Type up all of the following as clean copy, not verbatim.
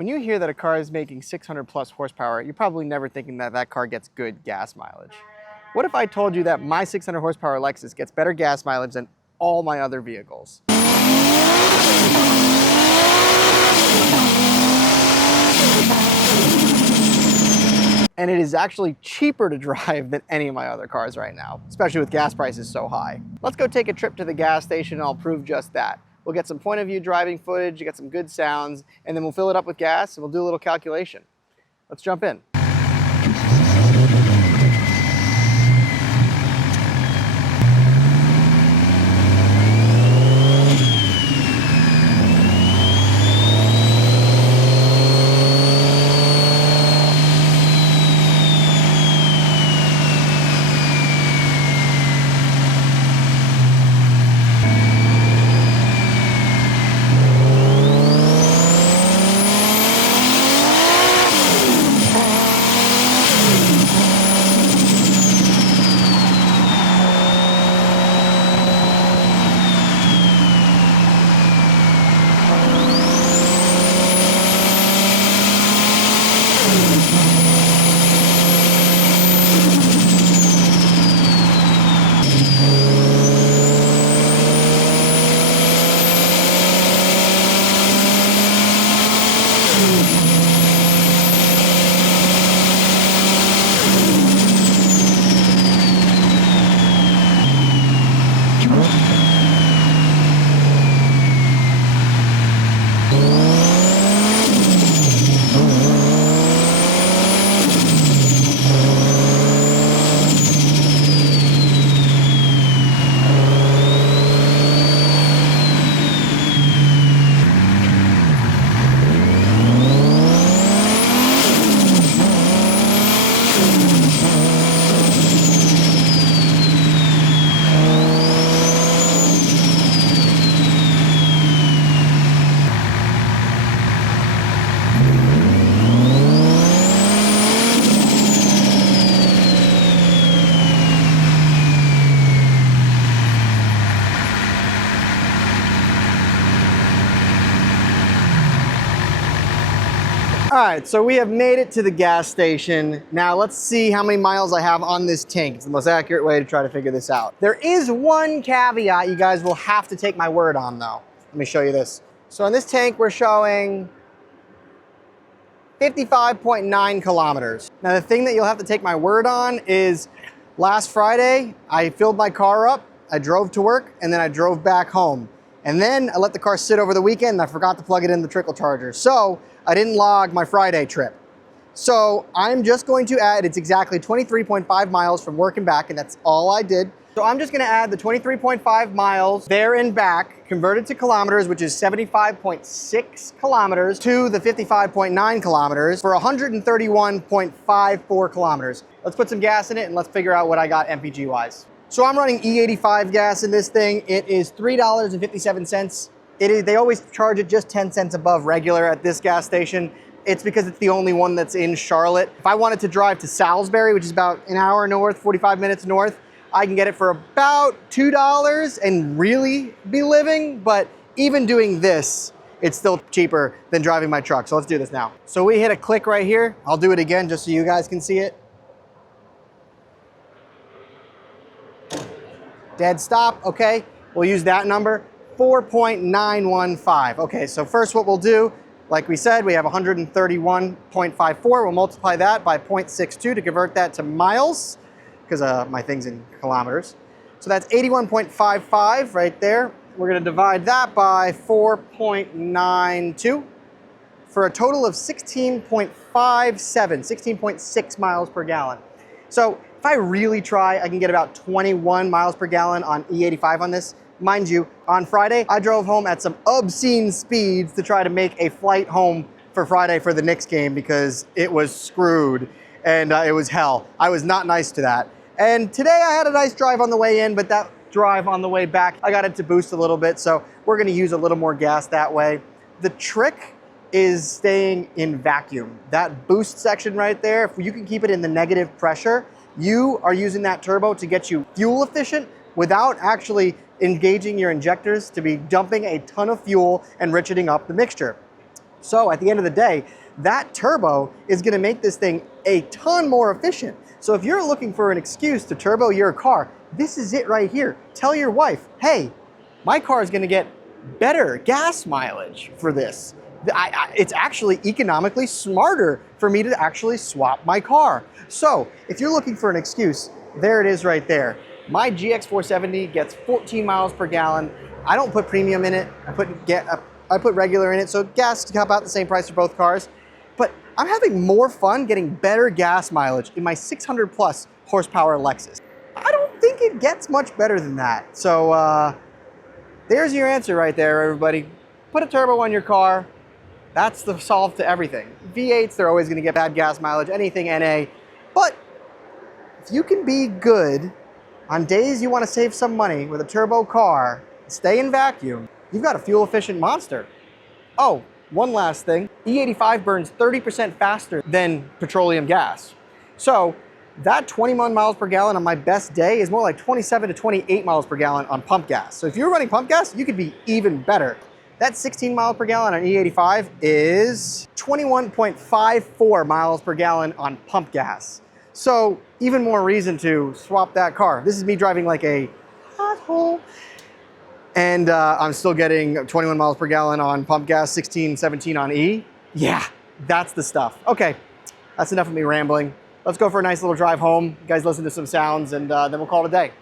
When you hear that a car is making 600 plus horsepower, you're probably never thinking that that car gets good gas mileage. What if I told you that my 600 horsepower Lexus gets better gas mileage than all my other vehicles? And it is actually cheaper to drive than any of my other cars right now, especially with gas prices so high. Let's go take a trip to the gas station and I'll prove just that. We'll get some point of view driving footage, get some good sounds, and then we'll fill it up with gas and we'll do a little calculation. Let's jump in. All right, so we have made it to the gas station. Now let's see how many miles I have on this tank. It's the most accurate way to try to figure this out. There is one caveat you guys will have to take my word on though. Let me show you this. So on this tank, we're showing 55.9 kilometers. Now the thing that you'll have to take my word on is last Friday, I filled my car up, I drove to work, and then I drove back home. And then I let the car sit over the weekend and I forgot to plug it in the trickle charger. So I didn't log my Friday trip. So I'm just going to add, it's exactly 23.5 miles from work and back, and that's all I did. So I'm just gonna add the 23.5 miles there and back, converted to kilometers, which is 75.6 kilometers, to the 55.9 kilometers for 131.54 kilometers. Let's put some gas in it and let's figure out what I got MPG wise. So I'm running E85 gas in this thing. It is $3.57. They always charge it just 10 cents above regular at this gas station. It's because it's the only one that's in Charlotte. If I wanted to drive to Salisbury, which is about an hour north, 45 minutes north, I can get it for about $2 and really be living. But even doing this, it's still cheaper than driving my truck. So let's do this now. So we hit a click right here. I'll do it again just so you guys can see it. Dead stop, okay. We'll use that number, 4.915. Okay, so first what we'll do, like we said, we have 131.54. We'll multiply that by 0.62 to convert that to miles, because my thing's in kilometers. So that's 81.55 right there. We're gonna divide that by 4.92 for a total of 16.57, 16.6 miles per gallon. So if I really try, I can get about 21 miles per gallon on E85 on this. Mind you, on Friday, I drove home at some obscene speeds to try to make a flight home for Friday for the Knicks game because it was screwed and it was hell. I was not nice to that. And today I had a nice drive on the way in, but that drive on the way back, I got it to boost a little bit, so we're gonna use a little more gas that way. The trick is staying in vacuum. That boost section right there, if you can keep it in the negative pressure, you are using that turbo to get you fuel efficient without actually engaging your injectors to be dumping a ton of fuel and richeting up the mixture. So at the end of the day, that turbo is gonna make this thing a ton more efficient. So if you're looking for an excuse to turbo your car, this is it right here. Tell your wife, hey, my car is gonna get better gas mileage for this. It's actually economically smarter for me to actually swap my car. So if you're looking for an excuse, there it is right there. My GX470 gets 14 miles per gallon. I don't put premium in it. I put regular in it, so gas to about the same price for both cars. But I'm having more fun getting better gas mileage in my 600 plus horsepower Lexus. I don't think it gets much better than that. So there's your answer right there, everybody. Put a turbo on your car. That's the solve to everything. V8s, they're always gonna get bad gas mileage, anything NA. But if you can be good on days you wanna save some money with a turbo car, stay in vacuum, you've got a fuel efficient monster. Oh, one last thing. E85 burns 30% faster than petroleum gas. So that 21 miles per gallon on my best day is more like 27 to 28 miles per gallon on pump gas. So if you're running pump gas, you could be even better. That 16 miles per gallon on E85 is 21.54 miles per gallon on pump gas. So even more reason to swap that car. This is me driving like a pothole. And I'm still getting 21 miles per gallon on pump gas, 16, 17 on E. Yeah, that's the stuff. Okay, that's enough of me rambling. Let's go for a nice little drive home. You guys listen to some sounds and then we'll call it a day.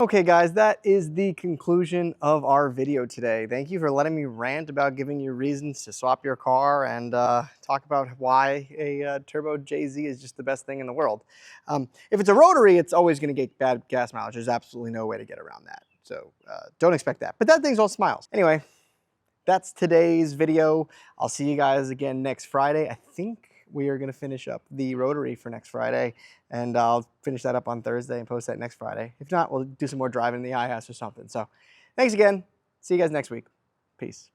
Okay guys, that is the conclusion of our video today. Thank you for letting me rant about giving you reasons to swap your car and talk about why a turbo JZ is just the best thing in the world. If it's a rotary, it's always gonna get bad gas mileage. There's absolutely no way to get around that. So don't expect that, but that thing's all smiles. Anyway, that's today's video. I'll see you guys again next Friday. I think we are gonna finish up the rotary for next Friday, and I'll finish that up on Thursday and post that next Friday. If not, we'll do some more driving in the IS or something. So thanks again. See you guys next week. Peace.